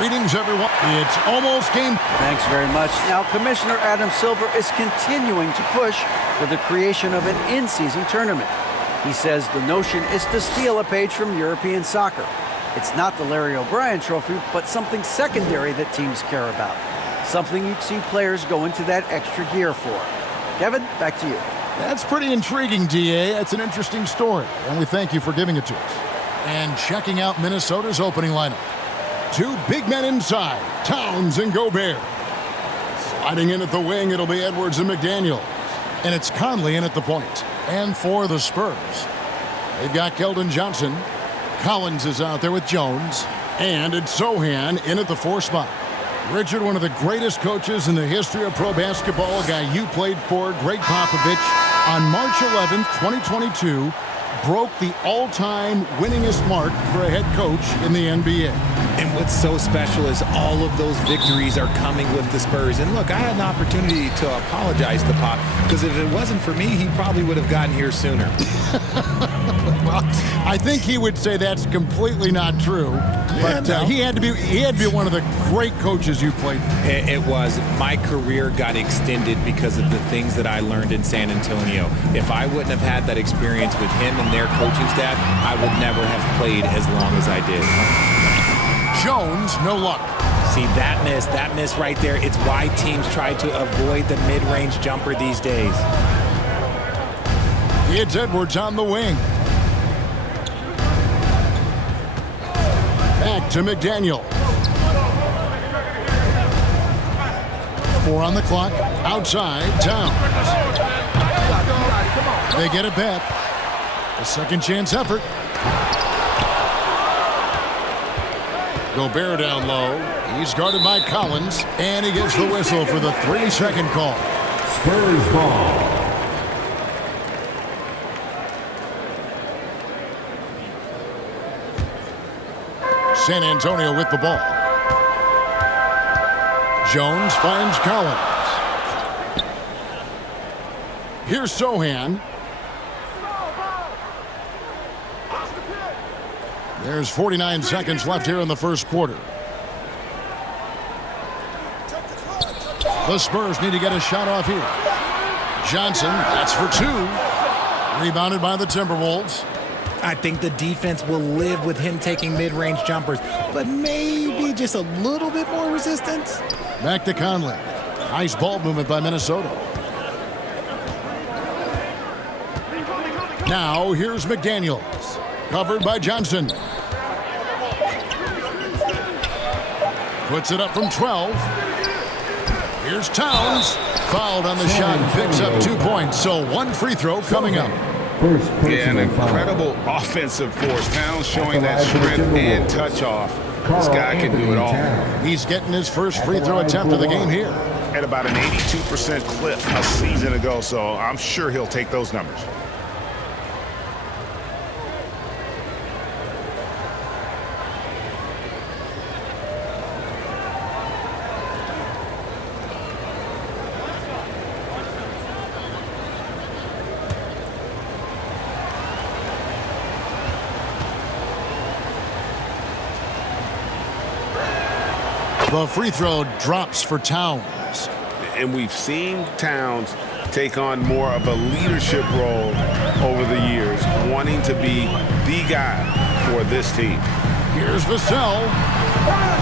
Greetings, everyone. It's almost game. Thanks very much. Now, Commissioner Adam Silver is continuing to push for the creation of an in-season tournament. He says the notion is to steal a page from European soccer. It's not the Larry O'Brien Trophy, but something secondary that teams care about. Something you'd see players go into that extra gear for. Kevin, back to you. That's pretty intriguing, DA. That's an interesting story, and we thank you for giving it to us. And checking out Minnesota's opening lineup. Two big men inside, Towns and Gobert. Sliding in at the wing, it'll be Edwards and McDaniel. And it's Conley in at the point. And for the Spurs, they've got Keldon Johnson. Collins is out there with Jones. And it's Sohan in at the 4 spot. Richard, one of the greatest coaches in the history of pro basketball, a guy you played for, Greg Popovich, on March 11th, 2022, broke the all-time winningest mark for a head coach in the NBA. And what's so special is all of those victories are coming with the Spurs. And look, I had an opportunity to apologize to Pop, because if it wasn't for me, he probably would have gotten here sooner. Well, I think he would say that's completely not true. But he had to be one of the great coaches you played for. It was. My career got extended because of the things that I learned in San Antonio. If I wouldn't have had that experience with him and their coaching staff, I would never have played as long as I did. Jones, no luck. See, that miss right there, it's why teams try to avoid the mid-range jumper these days. It's Edwards on the wing. Back to McDaniel. 4 on the clock. Outside, Towns. They get it back. A second chance effort. Gobert down low. He's guarded by Collins. And he gets the whistle for the 3-second call. Spurs ball. San Antonio with the ball. Jones finds Collins. Here's Sohan. There's 49 seconds left here in the first quarter. The Spurs need to get a shot off here. Johnson, that's for 2. Rebounded by the Timberwolves. I think the defense will live with him taking mid-range jumpers, but maybe just a little bit more resistance. Back to Conley. Nice ball movement by Minnesota. Now here's McDaniels. Covered by Johnson. Puts it up from 12. Here's Towns. Fouled on the shot and picks up 2 points. So 1 free throw coming up. Yeah, an incredible offensive force. Towns showing that strength and touch off. This guy can do it all. He's getting his first free throw attempt of the game here. At about an 82% clip a season ago, so I'm sure he'll take those numbers. The free throw drops for Towns. And we've seen Towns take on more of a leadership role over the years, wanting to be the guy for this team. Here's Vassell.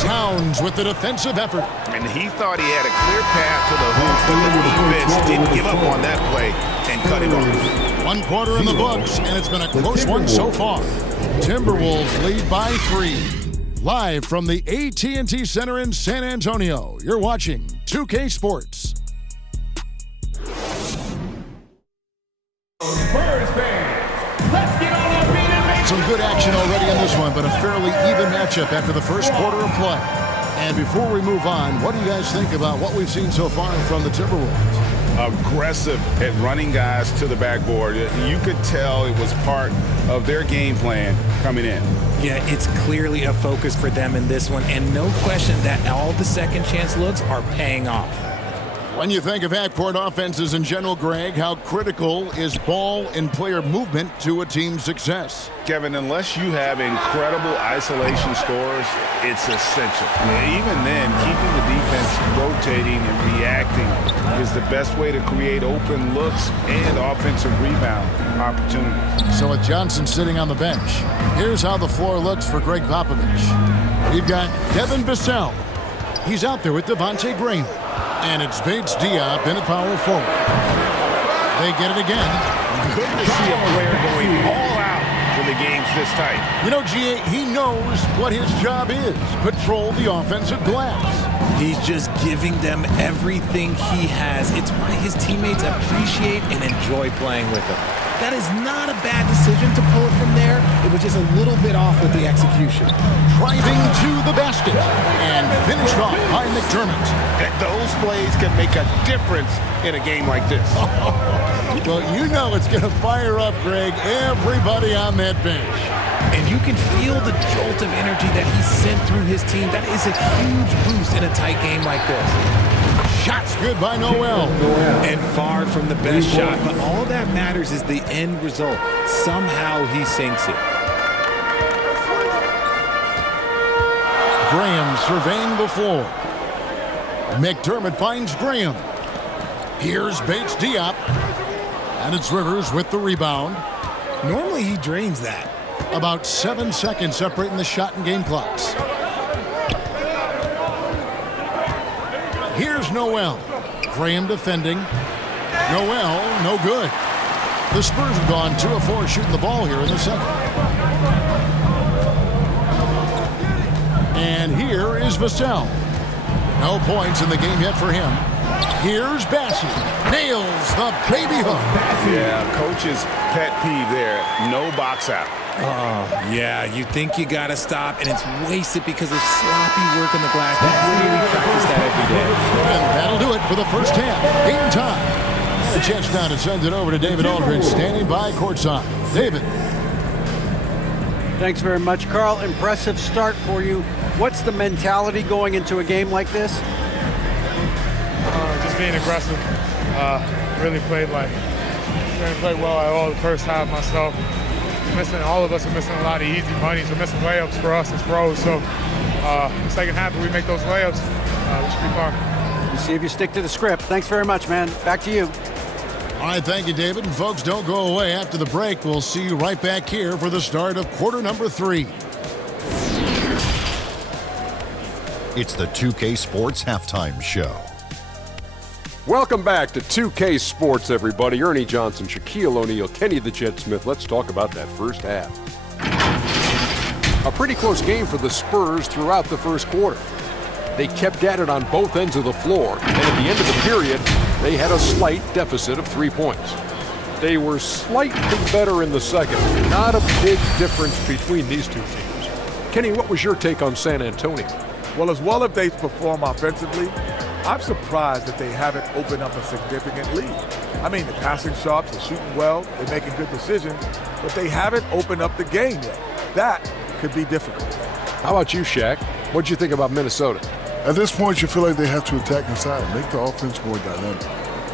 Towns with the defensive effort. And he thought he had a clear path to the hoop, but the defense didn't give up on that play and cut him off. 1 quarter in the books, and it's been a close one so far. Timberwolves lead by 3. Live from the AT&T Center in San Antonio, you're watching 2K Sports. Spurs fans, let's get on our feet and make Some good action already in this one, but a fairly even matchup after the first quarter of play. And before we move on, what do you guys think about what we've seen so far from the Timberwolves? Aggressive at running guys to the backboard. You could tell it was part of their game plan coming in. Yeah, it's clearly a focus for them in this one, and no question that all the second chance looks are paying off. When you think of half-court offenses in general, Greg, how critical is ball and player movement to a team's success? Kevin, unless you have incredible isolation scores, it's essential. Even then, keeping the defense rotating and reacting is the best way to create open looks and offensive rebound opportunities. So with Johnson sitting on the bench, here's how the floor looks for Greg Popovich. We've got Devin Vassell. He's out there with Devontae Graham. And it's Bates Diop in at power forward. They get it again. Good to see a player going all out when the game's this tight. You know, G.A., he knows what his job is. Patrol the offensive glass. He's just giving them everything he has. It's why his teammates appreciate and enjoy playing with him. That is not a bad decision to pull it from there. It was just a little bit off with the execution. Driving to the basket and finished off by McDermott. And those plays can make a difference in a game like this. Well, you know it's going to fire up, Greg, everybody on that bench. And you can feel the jolt of energy that he sent through his team. That is a huge boost in a tight game like this. Shots good by Noel. And far from the best shot, but all that matters is the end result. Somehow he sinks it. Graham surveying the floor. McDermott finds Graham. Here's Bates Diop. And it's Rivers with the rebound. Normally he drains that. About 7 seconds separating the shot and game clocks. Here's Noel. Graham defending. Noel, no good. The Spurs have gone 2 of 4 shooting the ball here in the second. And here is Vassell. No points in the game yet for him. Here's Bassey. Nails the baby hook. Yeah, coach's pet peeve there. No box out. Oh, yeah, you think you got to stop, and it's wasted because of sloppy work on the glass. You really practice that every day. And that'll do it for the first half. Game time. And a chance now to send it over to David Aldridge, standing by courtside. David. Thanks very much, Carl. Impressive start for you. What's the mentality going into a game like this? Just being aggressive. Really played well at all the first half myself. All of us are missing a lot of easy money. We're missing layups for us as pros. So the second half, if we make those layups, it should be fun. We'll see if you stick to the script. Thanks very much, man. Back to you. All right, thank you, David. And folks, don't go away. After the break, we'll see you right back here for the start of quarter number 3. It's the 2K Sports Halftime Show. Welcome back to 2K Sports, everybody. Ernie Johnson, Shaquille O'Neal, Kenny the Jet Smith. Let's talk about that first half. A pretty close game for the Spurs throughout the first quarter. They kept at it on both ends of the floor, and at the end of the period, they had a slight deficit of 3 points. They were slightly better in the second. Not a big difference between these two teams. Kenny, what was your take on San Antonio? Well, as well as they perform offensively, I'm surprised that they haven't opened up a significant lead. I mean, the passing sharps, they're shooting well, they're making good decisions, but they haven't opened up the game yet. That could be difficult. How about you, Shaq? What'd you think about Minnesota? At this point, you feel like they have to attack inside, make the offense more dynamic.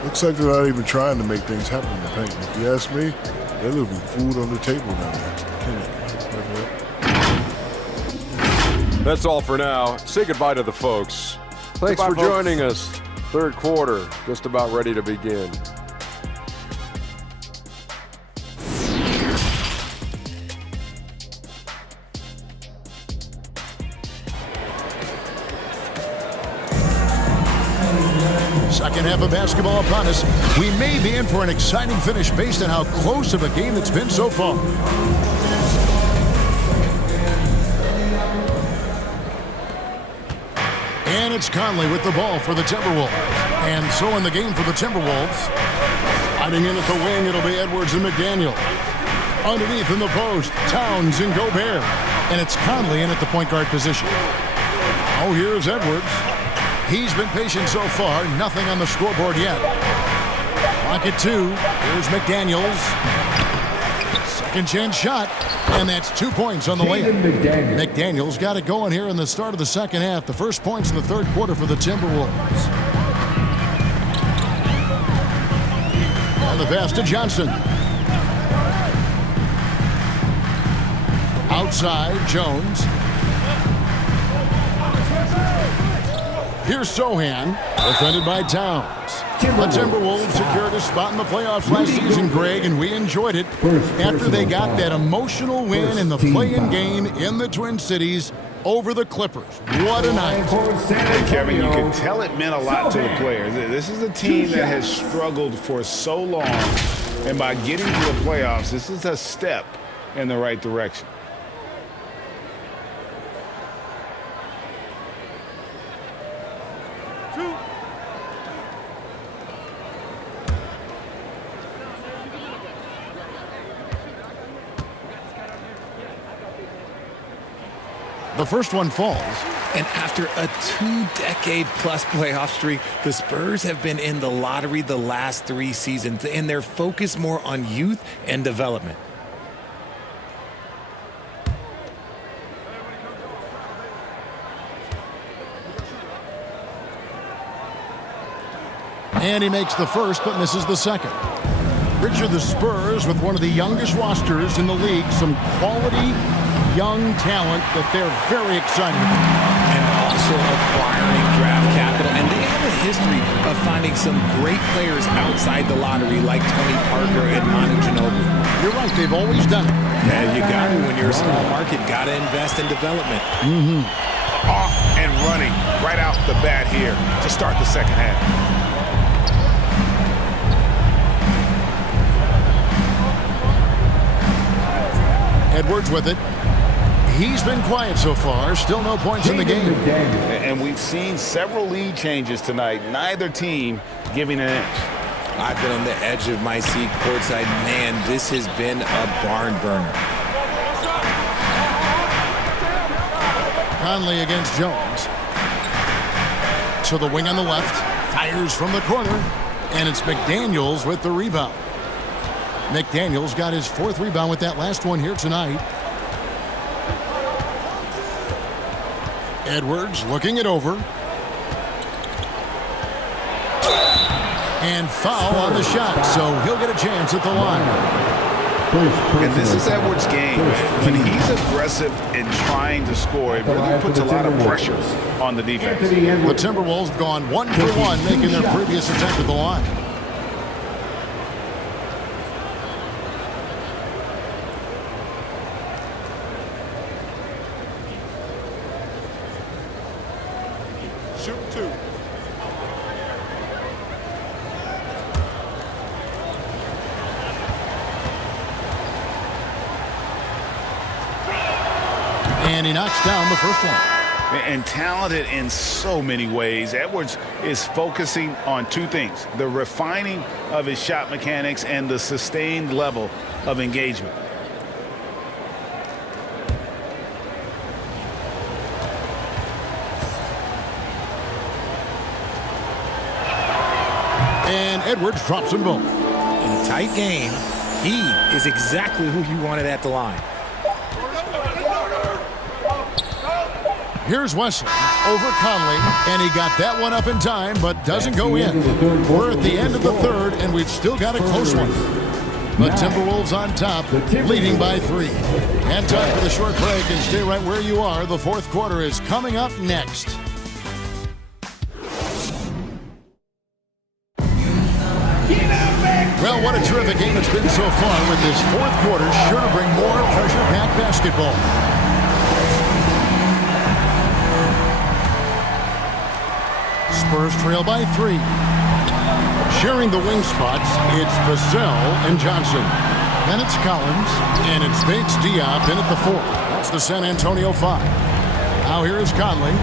Looks like they're not even trying to make things happen in the paint. If you ask me, they're leaving food on the table down there. That's all for now. Say goodbye to the folks. Thanks for joining us. Third quarter, just about ready to begin. Second half of basketball upon us. We may be in for an exciting finish based on how close of a game it's been so far. And it's Conley with the ball for the Timberwolves. And so in the game for the Timberwolves, hiding in at the wing, it'll be Edwards and McDaniel. Underneath in the post, Towns and Gobert. And it's Conley in at the point guard position. Oh, here's Edwards. He's been patient so far. Nothing on the scoreboard yet. Clock at 2. Here's McDaniels. Second chance shot. And that's 2 points on the layup. McDaniels got it going here in the start of the second half. The first points in the third quarter for the Timberwolves. On the pass to Johnson. Outside, Jones. Here's Sohan, defended by Towns. The Timberwolves secured a spot in the playoffs last season, Greg, and we enjoyed it after they got that emotional win in the play-in game in the Twin Cities over the Clippers. What a night. Hey, Kevin, you can tell it meant a lot to the players. This is a team that has struggled for so long, and by getting to the playoffs, this is a step in the right direction. The first one falls. And after a 2-decade-plus playoff streak, the Spurs have been in the lottery the last 3 seasons, and they're focused more on youth and development. And he makes the first, but misses the second. Richard, the Spurs with one of the youngest rosters in the league, some quality young talent that they're very excited about. And also acquiring draft capital. And they have a history of finding some great players outside the lottery like Tony Parker and Manu Ginobili. You're right, they've always done it. Yeah, you got to when you're a small market. Got to invest in development. Off and running right out the bat here to start the second half. Edwards with it. He's been quiet so far. Still no points in the game. And we've seen several lead changes tonight. Neither team giving an inch. I've been on the edge of my seat courtside. Man, this has been a barn burner. Conley against Jones. To the wing on the left. Fires from the corner. And it's McDaniels with the rebound. McDaniels got his 4th rebound with that last one here tonight. Edwards looking it over. And foul on the shot, so he'll get a chance at the line. And this is Edwards' game. When he's aggressive in trying to score, it really puts a lot of pressure on the defense. The Timberwolves have gone 1 for 1, making their previous attempt at the line. Shoot 2. And he knocks down the first one. And talented in so many ways. Edwards is focusing on 2 things: the refining of his shot mechanics and the sustained level of engagement. And Edwards drops them both. In a tight game, he is exactly who you wanted at the line. Here's Wesley over Conley, and he got that one up in time, but doesn't go in. We're at the end of the third, and we've still got a close one. The Timberwolves on top, leading by 3. And time for the short break, and stay right where you are. The 4th quarter is coming up next. Well, what a terrific game it's been so far, with this 4th quarter sure to bring more pressure-packed basketball. Spurs trail by 3. Sharing the wing spots, it's Vassell and Johnson. Then it's Collins, and it's Bates Diop in at the 4. That's the San Antonio 5. Now here is Conley.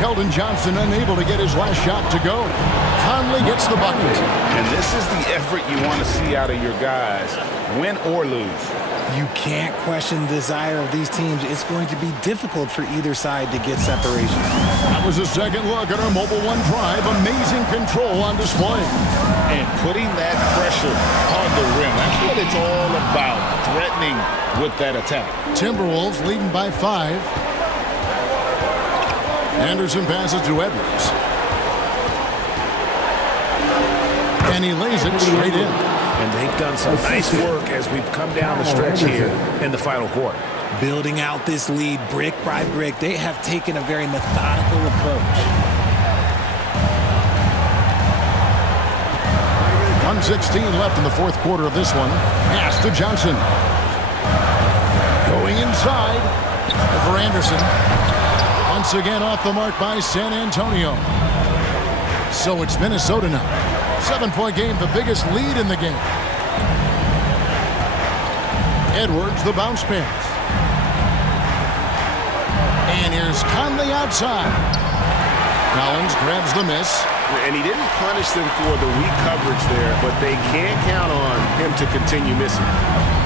Keldon Johnson unable to get his last shot to go. Conley gets the bucket. And this is the effort you want to see out of your guys, win or lose. You can't question the desire of these teams. It's going to be difficult for either side to get separation. That was a second look at our Mobile One drive. Amazing control on display. And putting that pressure on the rim. That's what it's all about, threatening with that attack. Timberwolves leading by 5. Anderson passes to Edwards. And he lays it straight in. And they've done some nice work as we've come down the stretch here in the final quarter. Building out this lead brick by brick, they have taken a very methodical approach. 1:16 left in the fourth quarter of this one. Pass to Johnson. Going inside for Anderson. Once again off the mark by San Antonio. So it's Minnesota now. 7-point game, the biggest lead in the game. Edwards, the bounce pass. And here's Conley outside. Collins grabs the miss. And he didn't punish them for the weak coverage there, but they can't count on him to continue missing.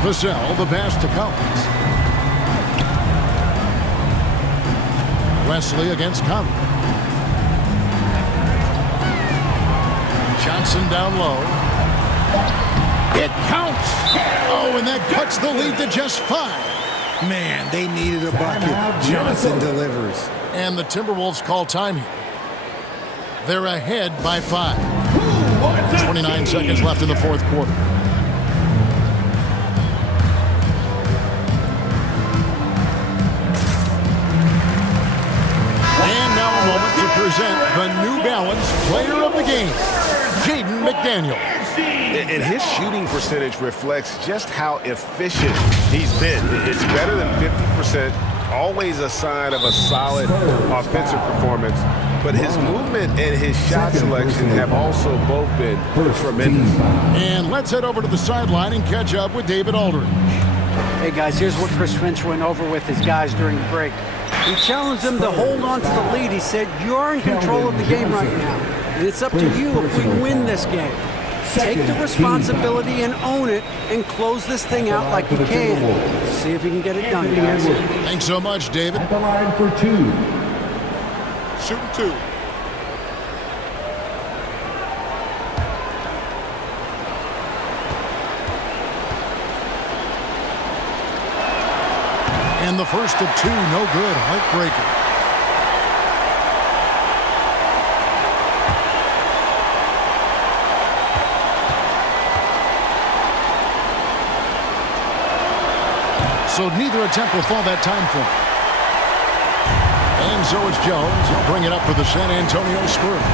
Vassell, the pass to Collins. Wesley against Conley. Johnson down low. It counts. Oh, and that cuts the lead to just 5. Man, they needed a bucket. Johnson delivers. And the Timberwolves call time here. They're ahead by 5. 29 seconds left in the fourth quarter. And now a moment to present the New Balance Player of the Game, Jaden McDaniels. And his shooting percentage reflects just how efficient he's been. It's better than 50%, always a sign of a solid offensive performance. But his movement and his shot selection have also both been tremendous. And let's head over to the sideline and catch up with David Aldridge. Hey, guys, here's what Chris Finch went over with his guys during the break. He challenged them to hold on to the lead. He said, you're in control of the game right now, and it's up to you if we win this game. Take the responsibility and own it and close this thing out like you can. See if you can get it done, guys. Thanks so much, David. At the line for 2. Shooting 2. And the first of 2, no good. Heartbreaker. So neither attempt will fall that time for him. And so it's Jones. He'll bring it up for the San Antonio Spurs.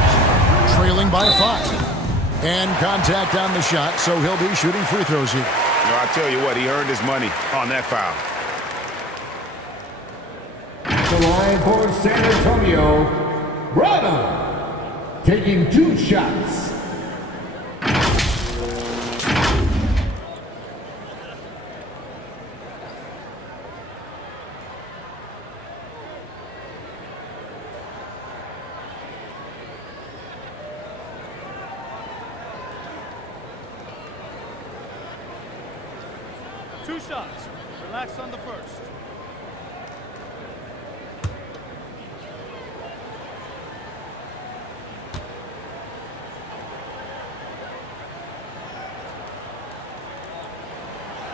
Trailing by 5. And contact on the shot, so he'll be shooting free throws here. No, I tell you what, he earned his money on that foul. The line for San Antonio, Brother, taking 2 shots. Two shots. Relax on the first.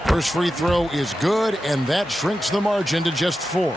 First free throw is good, and that shrinks the margin to just 4.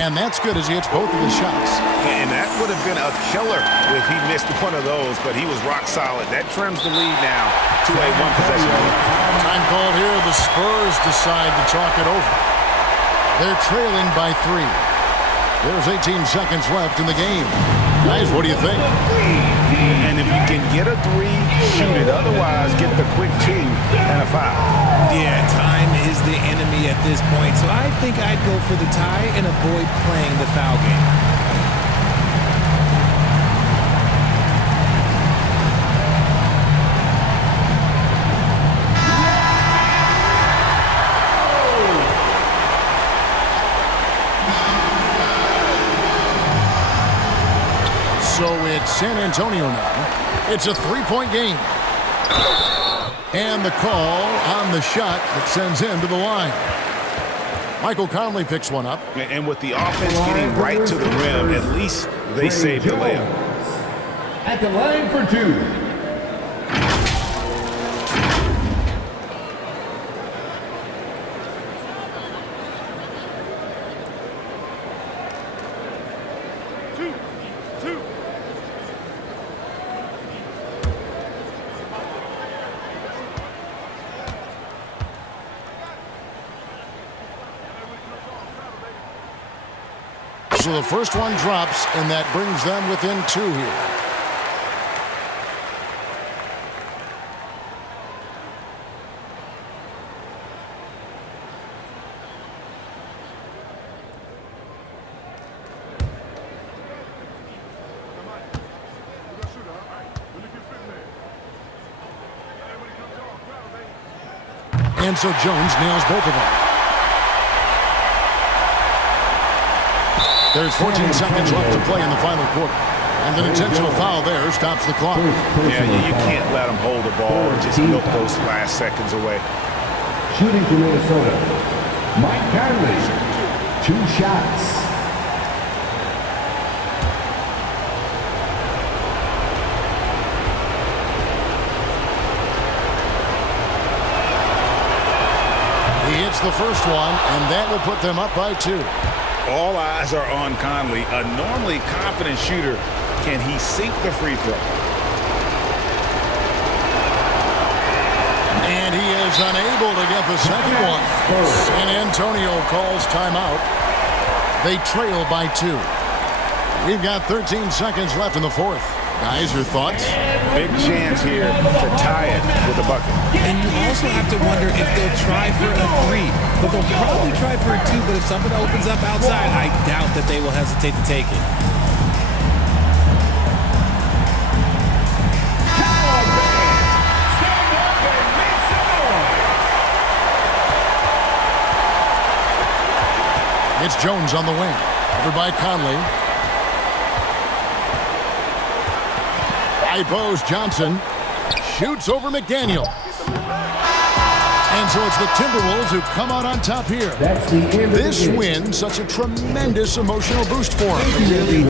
And that's good as he hits both of his shots. And that would have been a killer if he missed one of those, but he was rock solid. That trims the lead now to a 1-possession lead. Time called here. The Spurs decide to talk it over. They're trailing by 3. There's 18 seconds left in the game. Guys, what do you think? And if you can get a 3, shoot it. Otherwise, get the quick 2 and a foul. Yeah, time is the enemy at this point, so I think I'd go for the tie and avoid playing the foul game. So it's San Antonio now. It's a 3-point game. And the call on the shot that sends him to the line. Michael Conley picks one up. And with the offense getting right to the rim, at least they saved the layup. At the line for two. So the first one drops, and that brings them within 2 here. And so Jones nails both of them. There's 14 seconds left to play in the final quarter. And an intentional foul there stops the clock. Yeah, you can't let them hold the ball and just milk those last seconds away. Shooting for Minnesota, Mike Conley. 2 shots. He hits the first one, and that will put them up by 2. All eyes are on Conley, a normally confident shooter. Can he sink the free throw? And he is unable to get the second one. San Antonio calls timeout. They trail by 2. We've got 13 seconds left in the fourth. Guys, your thoughts? Big chance here to tie it with a bucket. And you also have to wonder if they'll try for a 3. But they'll probably try for a 2. But if something opens up outside, I doubt that they will hesitate to take it. It's Jones on the wing. Covered by Conley. High post, Johnson. Shoots over McDaniel. And so it's the Timberwolves who come out on top here. That's the end of the This game. win, such a tremendous emotional boost for them.